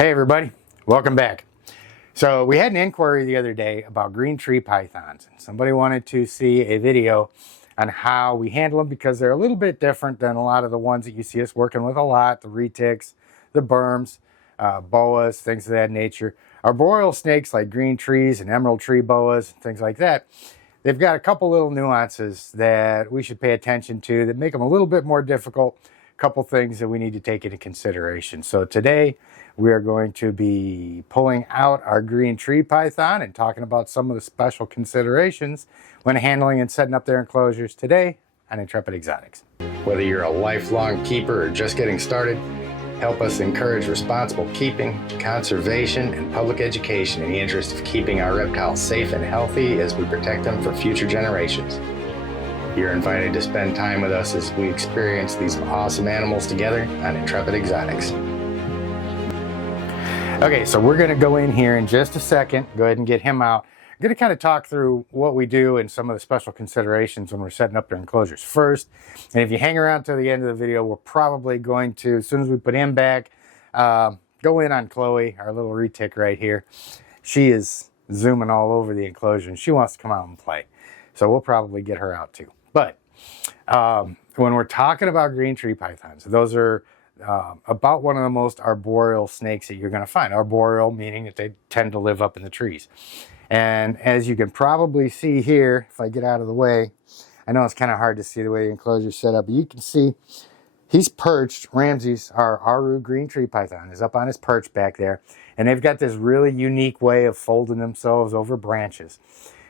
Hey everybody, welcome back. So we had an inquiry the other day about green tree pythons. Somebody wanted to see a video on how we handle them because they're a little bit different than a lot of the ones that you see us working with a lot, the retics, the berms, boas, things of that nature. Arboreal snakes like green trees and emerald tree boas, things like that, they've got a couple little nuances that we should pay attention to that make them a little bit more difficult. A couple things that we need to take into consideration. So today we are going to be pulling out our green tree python and talking about some of the special considerations when handling and setting up their enclosures today on Intrepid Exotics. Whether you're a lifelong keeper or just getting started, help us encourage responsible keeping, conservation, and public education in the interest of keeping our reptiles safe and healthy as we protect them for future generations. You're invited to spend time with us as we experience these awesome animals together on Intrepid Exotics. Okay, so we're going to go in here in just a second, go ahead and get him out. I'm going to kind of talk through what we do and some of the special considerations when we're setting up their enclosures first. And if you hang around till the end of the video, we're probably going to, as soon as we put him back, go in on Chloe, our little retic right here. She is zooming all over the enclosure and she wants to come out and play. So we'll probably get her out too. But when we're talking about green tree pythons, those are about one of the most arboreal snakes that you're going to find. Arboreal meaning that they tend to live up in the trees. And as you can probably see here, if I get out of the way, I know it's kind of hard to see the way the enclosure is set up, but you can see he's perched. Ramsey's, our Aru green tree python, is up on his perch back there. And they've got this really unique way of folding themselves over branches,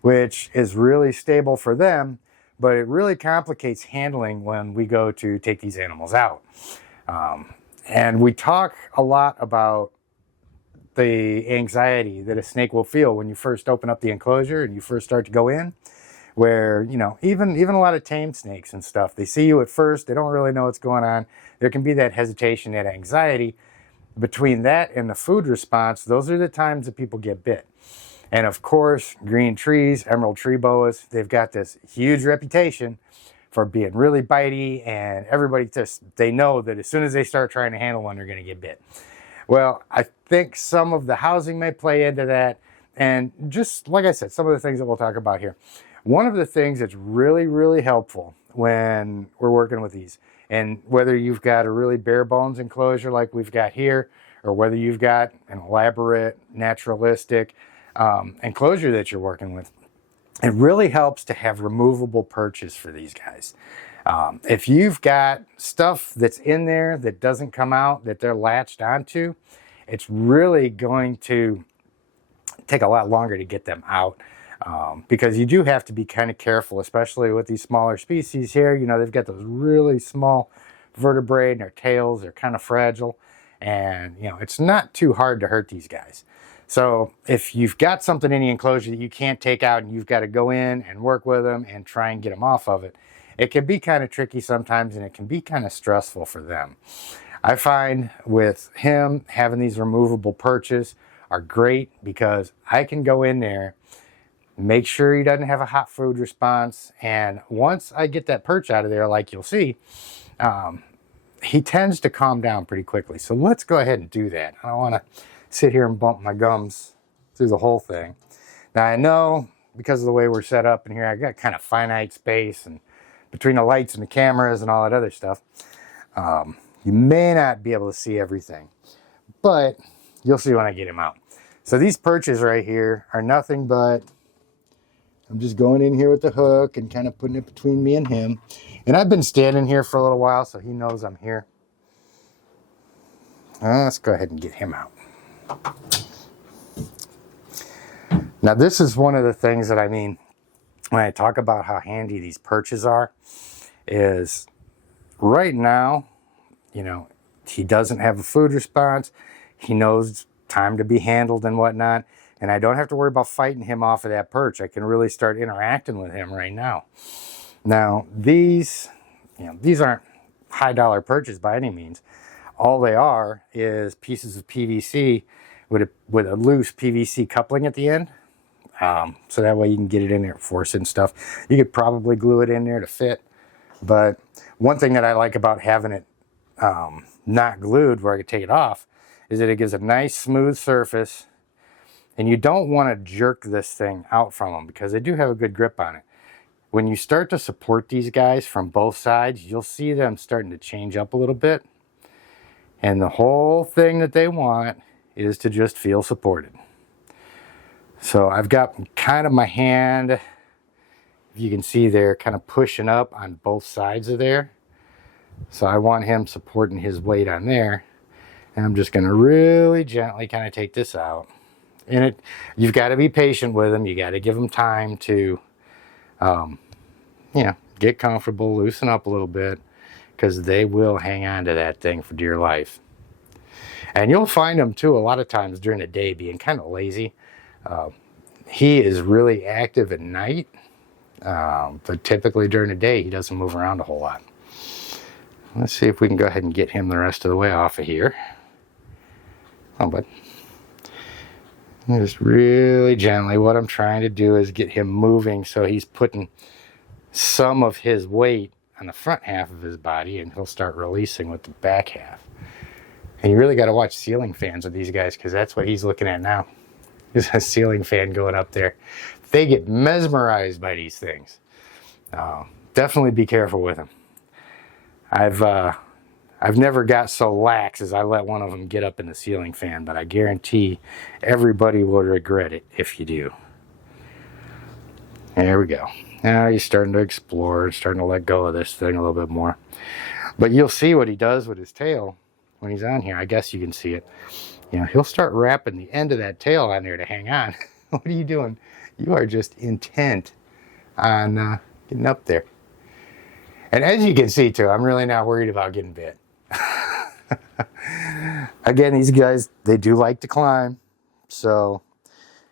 which is really stable for them, but it really complicates handling when we go to take these animals out. And we talk a lot about the anxiety that a snake will feel when you first open up the enclosure and you first start to go in, where, you know, even a lot of tame snakes and stuff, they see you at first, they don't really know what's going on. There can be that hesitation, that anxiety. Between that and the food response, those are the times that people get bit. And of course, green trees, emerald tree boas, they've got this huge reputation for being really bitey, and everybody they know that as soon as they start trying to handle one, they're going to get bit. Well, I think some of the housing may play into that, and just like I said, some of the things that we'll talk about here. One of the things that's really, really helpful when we're working with these, and whether you've got a really bare bones enclosure like we've got here, or whether you've got an elaborate, naturalistic enclosure that you're working with, it really helps to have removable perches for these guys. If you've got stuff that's in there that doesn't come out, that they're latched onto, it's really going to take a lot longer to get them out, because you do have to be kind of careful, especially with these smaller species here. You know, they've got those really small vertebrae in their tails. They're kind of fragile, and you know, it's not too hard to hurt these guys. So if you've got something in the enclosure that you can't take out and you've got to go in and work with them and try and get them off of it, it can be kind of tricky sometimes, and it can be kind of stressful for them. I find with him, having these removable perches are great because I can go in there, make sure he doesn't have a hot food response, and once I get that perch out of there, like you'll see, he tends to calm down pretty quickly. So let's go ahead and do that. I don't want to sit here and bump my gums through the whole thing. Now I know because of the way we're set up in here, I got kind of finite space, and between the lights and the cameras and all that other stuff, you may not be able to see everything, but you'll see when I get him out. So these perches right here are nothing but, I'm just going in here with the hook and kind of putting it between me and him. And I've been standing here for a little while, so he knows I'm here. Let's go ahead and get him out. Now this is one of the things that I mean when I talk about how handy these perches are, is right now, you know, he doesn't have a food response. He knows time to be handled and whatnot, and I don't have to worry about fighting him off of that perch. I can really start interacting with him right now. Now these, you know, these aren't high dollar perches by any means. All they are is pieces of PVC with a loose PVC coupling at the end. So that way you can get it in there, force it and stuff. You could probably glue it in there to fit. But one thing that I like about having it not glued where I could take it off is that it gives a nice smooth surface, and you don't want to jerk this thing out from them because they do have a good grip on it. When you start to support these guys from both sides, you'll see them starting to change up a little bit. And the whole thing that they want is to just feel supported. So I've got kind of my hand, if you can see there, kind of pushing up on both sides of there. So I want him supporting his weight on there. And I'm just going to really gently kind of take this out. And you've got to be patient with them. You got to give them time to, get comfortable, loosen up a little bit, because they will hang on to that thing for dear life. And you'll find them too a lot of times during the day being kind of lazy. He is really active at night, but typically during the day he doesn't move around a whole lot. Let's see if we can go ahead and get him the rest of the way off of here. Oh, bud. Just really gently, what I'm trying to do is get him moving so he's putting some of his weight on the front half of his body, and he'll start releasing with the back half. And you really got to watch ceiling fans with these guys, because that's what he's looking at now. There's a ceiling fan going up there. They get mesmerized by these things. Definitely be careful with them. I've never got so lax as I let one of them get up in the ceiling fan, but I guarantee everybody will regret it if you do. There we go. Now he's starting to explore, starting to let go of this thing a little bit more. But you'll see what he does with his tail when he's on here. I guess you can see it. He'll start wrapping the end of that tail on there to hang on. What are you doing? You are just intent on getting up there. And as you can see too, I'm really not worried about getting bit. Again, these guys, they do like to climb. So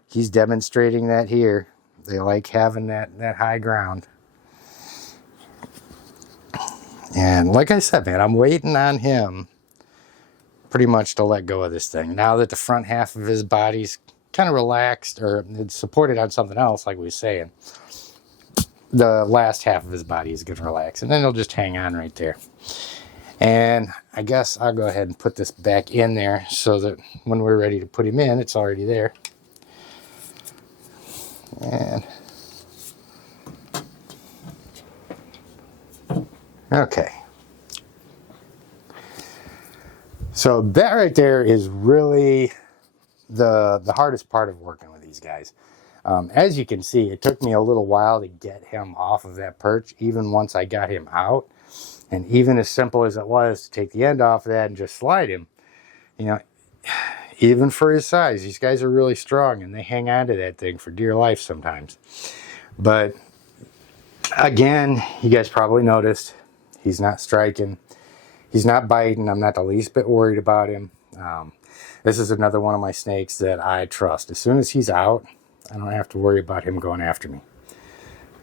he's demonstrating that here. They like having that high ground. And like I said, man, I'm waiting on him pretty much to let go of this thing. Now that the front half of his body's kind of relaxed, or it's supported on something else, like we were saying, the last half of his body is going to relax, and then he'll just hang on right there. And I guess I'll go ahead and put this back in there so that when we're ready to put him in, it's already there. And okay. So that right there is really the hardest part of working with these guys. As you can see, it took me a little while to get him off of that perch, even once I got him out. And even as simple as it was to take the end off of that and just slide him, even for his size, these guys are really strong and they hang on to that thing for dear life sometimes. But again, you guys probably noticed, he's not striking. He's not biting. I'm not the least bit worried about him. This is another one of my snakes that I trust. As soon as he's out, I don't have to worry about him going after me.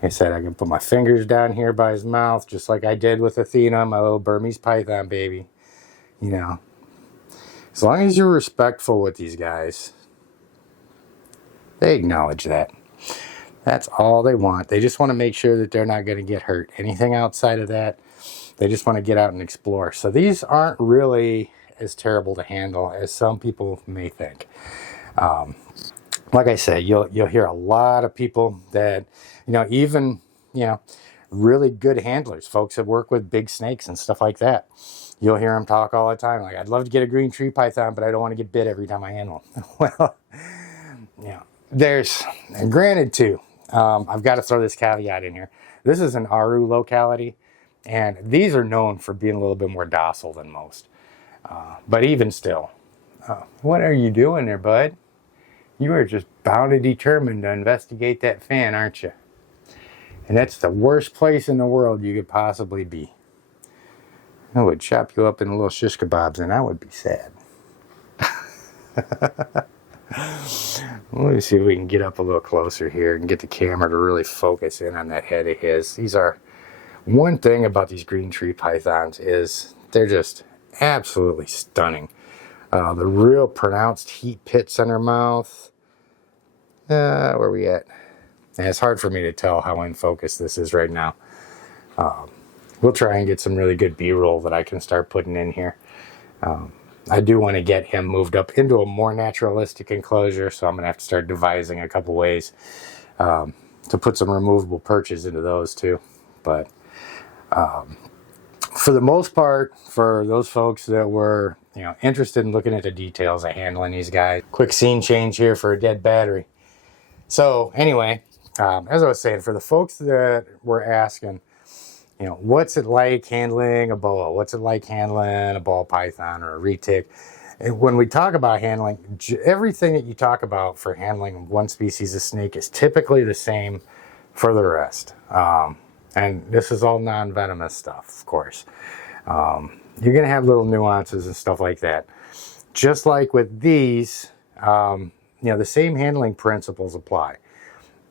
Like I said, I can put my fingers down here by his mouth, just like I did with Athena, my little Burmese python baby. As long as you're respectful with these guys, they acknowledge that. That's all they want. They just want to make sure that they're not going to get hurt. Anything outside of that, they just want to get out and explore. So these aren't really as terrible to handle as some people may think. Like I said, you'll hear a lot of people that, even, really good handlers, folks that work with big snakes and stuff like that. You'll hear them talk all the time, like, I'd love to get a green tree python, but I don't want to get bit every time I handle them. Well, and granted too, I've got to throw this caveat in here. This is an Aru locality, and these are known for being a little bit more docile than most. But even still, what are you doing there, bud? You are just bound and determined to investigate that fan, aren't you? And that's the worst place in the world you could possibly be. I would chop you up in little shish kebabs, and I would be sad. Let me see if we can get up a little closer here and get the camera to really focus in on that head of his. One thing about these green tree pythons is they're just absolutely stunning. The real pronounced heat pits in their mouth. Where are we at? And it's hard for me to tell how in focus this is right now. We'll try and get some really good B-roll that I can start putting in here. I do want to get him moved up into a more naturalistic enclosure, so I'm going to have to start devising a couple ways to put some removable perches into those too. But for the most part, for those folks that were interested in looking at the details of handling these guys, quick scene change here for a dead battery. So anyway, as I was saying, for the folks that were asking, what's it like handling a boa? What's it like handling a ball python or a retic? And when we talk about handling, everything that you talk about for handling one species of snake is typically the same for the rest. And this is all non-venomous stuff, of course. You're going to have little nuances and stuff like that. Just like with these, the same handling principles apply.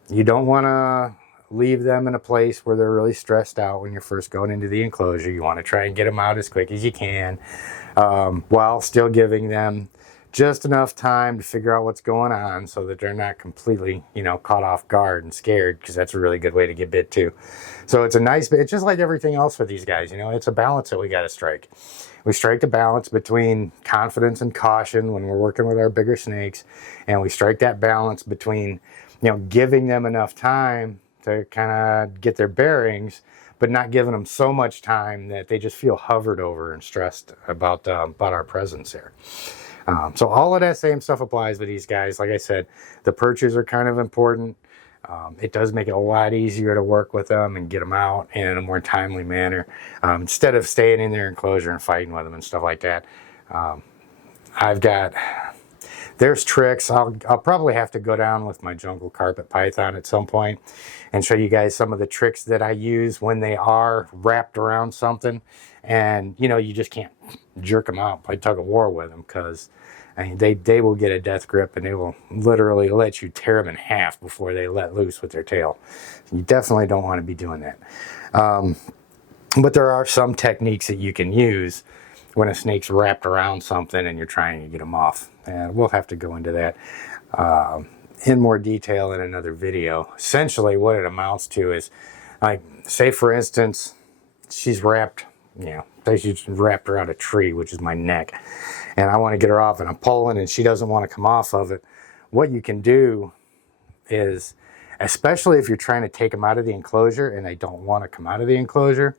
You don't want to leave them in a place where they're really stressed out when you're first going into the enclosure. You want to try and get them out as quick as you can, while still giving them just enough time to figure out what's going on so that they're not completely, caught off guard and scared, because that's a really good way to get bit too. So it's it's just like everything else for these guys, it's a balance that we got to strike. We strike the balance between confidence and caution when we're working with our bigger snakes, and we strike that balance between, giving them enough time to kind of get their bearings, but not giving them so much time that they just feel hovered over and stressed about our presence there. So all of that same stuff applies with these guys. Like I said, the perches are kind of important. It does make it a lot easier to work with them and get them out in a more timely manner, instead of staying in their enclosure and fighting with them and stuff like that. There's tricks. I'll probably have to go down with my jungle carpet python at some point and show you guys some of the tricks that I use when they are wrapped around something, and you just can't jerk them out by tug of war with them, because they will get a death grip and they will literally let you tear them in half before they let loose with their tail. You definitely don't want to be doing that. But there are some techniques that you can use when a snake's wrapped around something and you're trying to get them off. And we'll have to go into that in more detail in another video. Essentially what it amounts to is, like, say for instance, she's wrapped, she's wrapped around a tree, which is my neck, and I want to get her off and I'm pulling and she doesn't want to come off of it. What you can do is, especially if you're trying to take them out of the enclosure and they don't want to come out of the enclosure,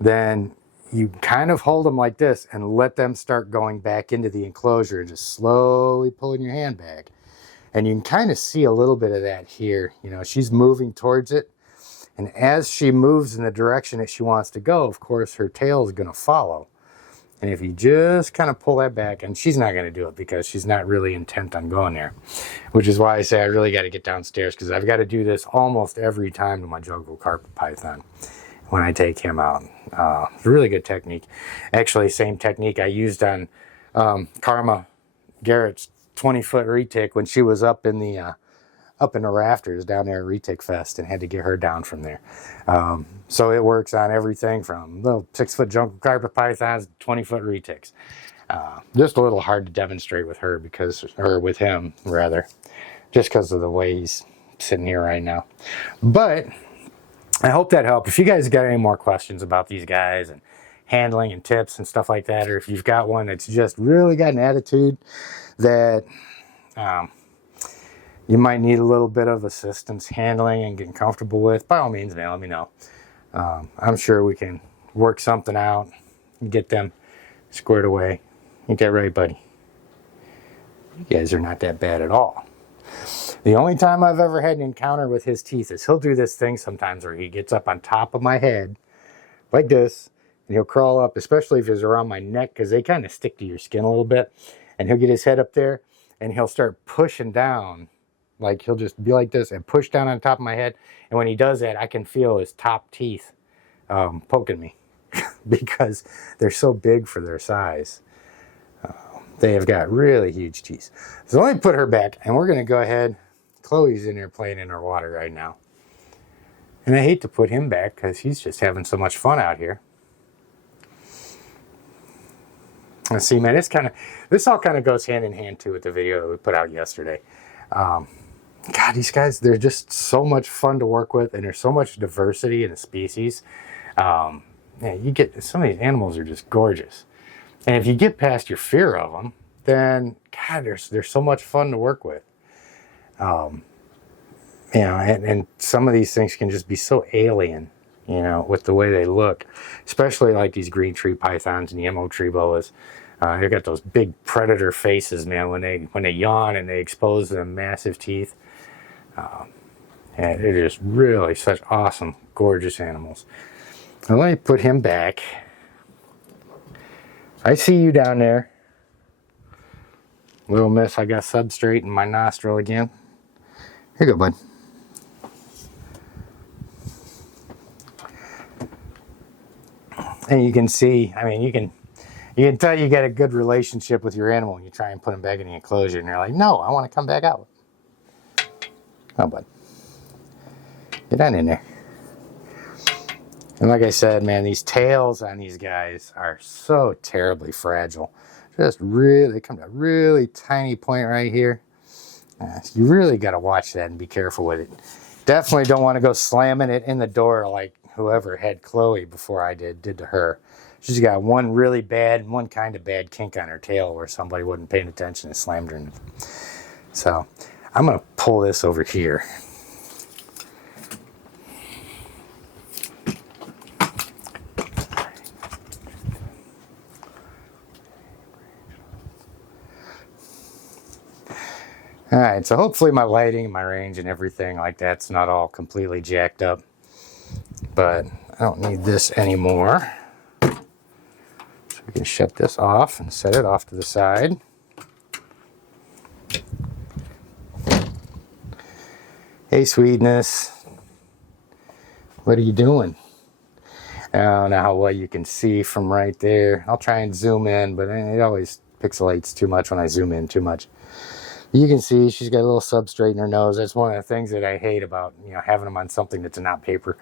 then you kind of hold them like this and let them start going back into the enclosure and just slowly pulling your hand back. And you can kind of see a little bit of that here. She's moving towards it. And as she moves in the direction that she wants to go, of course, her tail is going to follow. And if you just kind of pull that back, and she's not going to do it because she's not really intent on going there, which is why I say I really got to get downstairs, because I've got to do this almost every time to my jungle carpet python when I take him out. It's a really good technique. Actually, same technique I used on Karma Garrett's 20-foot retic when she was up in the rafters down there at Retic Fest, and had to get her down from there. So it works on everything from little 6-foot jungle carpet pythons to 20-foot retics. Just a little hard to demonstrate with her with him rather, just because of the way he's sitting here right now. But I hope that helped. If you guys got any more questions about these guys and handling and tips and stuff like that, or if you've got one that's just really got an attitude that you might need a little bit of assistance handling and getting comfortable with, by all means, man, let me know. I'm sure we can work something out and get them squared away. Ain't that right, buddy? You guys are not that bad at all. The only time I've ever had an encounter with his teeth is he'll do this thing sometimes where he gets up on top of my head like this, and he'll crawl up, especially if he's around my neck, because they kind of stick to your skin a little bit, and he'll get his head up there and he'll start pushing down. Like, he'll just be like this and push down on top of my head, and when he does that, I can feel his top teeth poking me because they're so big for their size. They have got really huge teeth. So let me put her back, and we're going to go ahead. Chloe's in there playing in her water right now. And I hate to put him back because he's just having so much fun out here. Let's see, man, this all kind of goes hand in hand too with the video that we put out yesterday. God, these guys, they're just so much fun to work with, and there's so much diversity in the species. You get, some of these animals are just gorgeous. And if you get past your fear of them, then God, they're so much fun to work with. You know, and some of these things can just be so alien, you know, with the way they look, especially like these green tree pythons and the emerald tree boas. They've got those big predator faces, man. When they yawn and they expose them massive teeth, and it is really such awesome, gorgeous animals. Now let me put him back. I see you down there, little miss. I got substrate in my nostril again. Here you go, bud. And you can see, I mean, you can tell you got a good relationship with your animal when you try and put them back in the enclosure, and they're like, no, I want to come back out. Oh, bud. Get on in there. And like I said, man, these tails on these guys are so terribly fragile. Just really, they come to a really tiny point right here. You really got to watch that and be careful with it. Definitely don't want to go slamming it in the door like whoever had Chloe before I did to her. She's got one really bad, one kind of bad kink on her tail where somebody wasn't paying attention and slammed her in. So I'm going to pull this over here. All right, so hopefully my lighting and my range and everything like that's not all completely jacked up. But I don't need this anymore. So we can shut this off and set it off to the side. Hey, sweetness. What are you doing? I don't know how well you can see from right there. I'll try and zoom in, but it always pixelates too much when I zoom in too much. You can see she's got a little substrate in her nose. That's one of the things that I hate about, you know, having them on something that's not paper.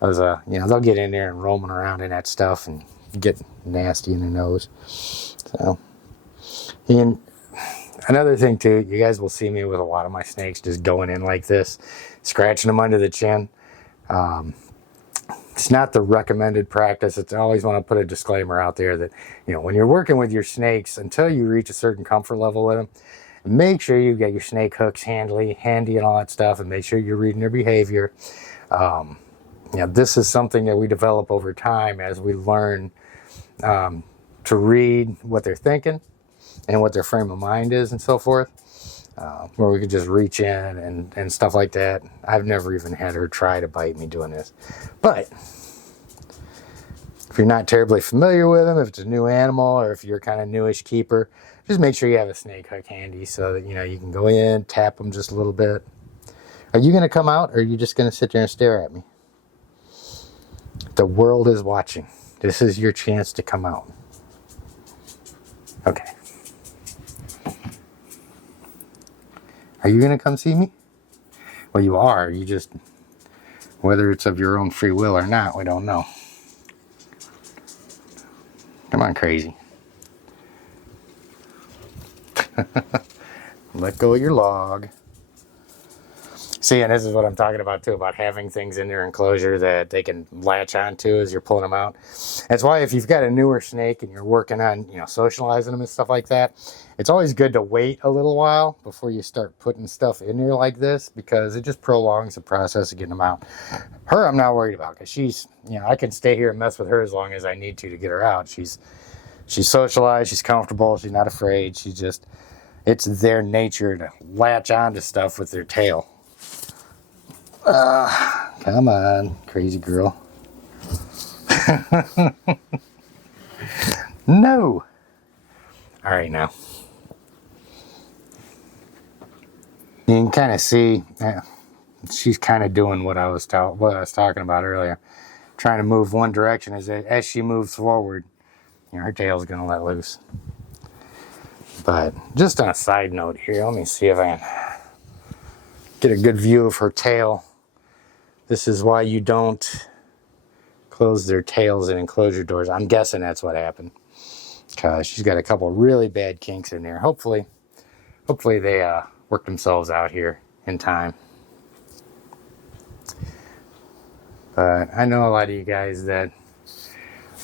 As you know, they'll get in there and roaming around in that stuff and get nasty in their nose. So, and another thing too, you guys will see me with a lot of my snakes just going in like this, scratching them under the chin. It's not the recommended practice. It's, I always want to put a disclaimer out there that, you know, when you're working with your snakes, until you reach a certain comfort level with them, make sure you get your snake hooks handy and all that stuff, and make sure you're reading their behavior. You know, this is something that we develop over time as we learn to read what they're thinking and what their frame of mind is and so forth, where we could just reach in and stuff like that. I've never even had her try to bite me doing this. But if you're not terribly familiar with them, if it's a new animal or if you're kind of newish keeper, just make sure you have a snake hook handy so that, you know, you can go in, tap them just a little bit. Are you going to come out, or are you just going to sit there and stare at me? The world is watching. This is your chance to come out. Okay. Are you going to come see me? Well, you are. You just, whether it's of your own free will or not, we don't know. Come on, crazy. Let go of your log. See, and this is what I'm talking about too, about having things in their enclosure that they can latch onto as you're pulling them out. That's why if you've got a newer snake and you're working on, you know, socializing them and stuff like that, it's always good to wait a little while before you start putting stuff in there like this, because it just prolongs the process of getting them out. Her, I'm not worried about, because she's, you know, I can stay here and mess with her as long as I need to get her out. She's socialized, she's comfortable, she's not afraid. She's just, it's their nature to latch onto stuff with their tail. Come on, crazy girl. No. All right, now. You can kind of see she's kind of doing what I was talking about earlier, trying to move one direction. As she moves forward, you know, her tail's going to let loose. But just on a side note here, let me see if I can get a good view of her tail. This is why you don't close their tails in enclosure doors. I'm guessing that's what happened, because she's got a couple really bad kinks in there. Hopefully they work themselves out here in time. But I know a lot of you guys that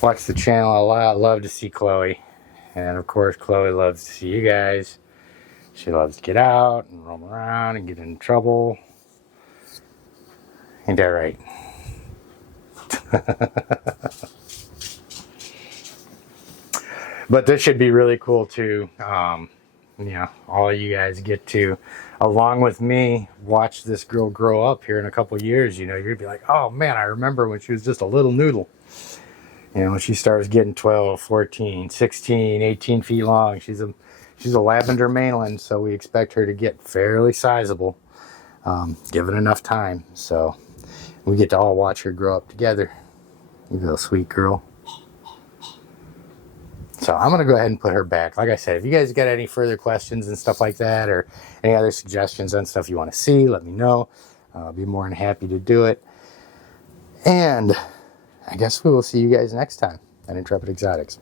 watch the channel a lot love to see Chloe. And of course, Chloe loves to see you guys. She loves to get out and roam around and get in trouble. Ain't that right? But this should be really cool too. You know, all of you guys get to, along with me, watch this girl grow up here in a couple years. You know, you're gonna be like, oh man, I remember when she was just a little noodle. You know, when she starts getting 12, 14, 16, 18 feet long, she's a lavender mainland, so we expect her to get fairly sizable, given enough time. So we get to all watch her grow up together. You little sweet girl. So I'm going to go ahead and put her back. Like I said, if you guys got any further questions and stuff like that, or any other suggestions on stuff you want to see, let me know. I'll be more than happy to do it. And I guess we will see you guys next time at Intrepid Exotics.